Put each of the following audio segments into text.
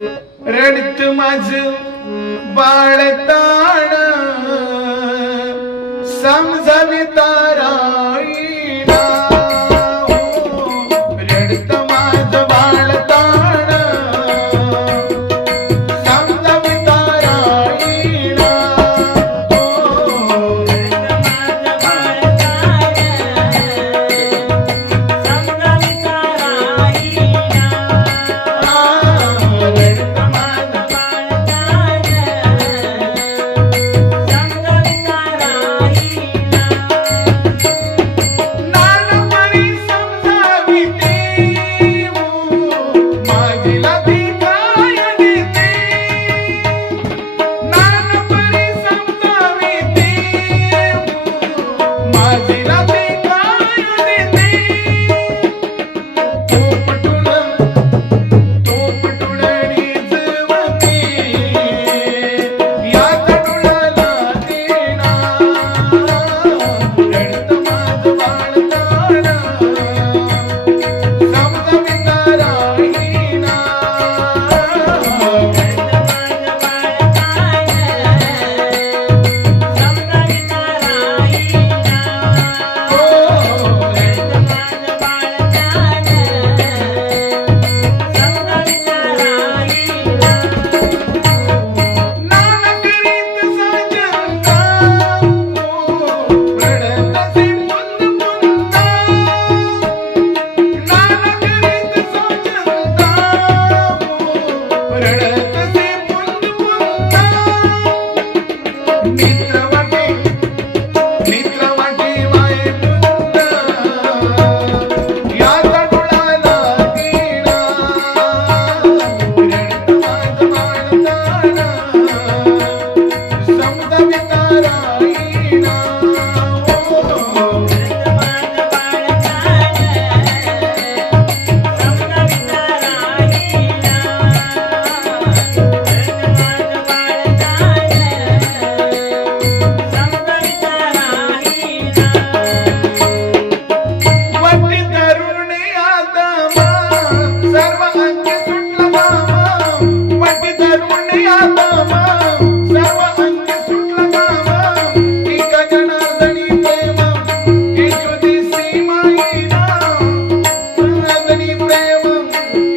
रडत माझ बाळताण समजावी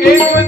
Amen.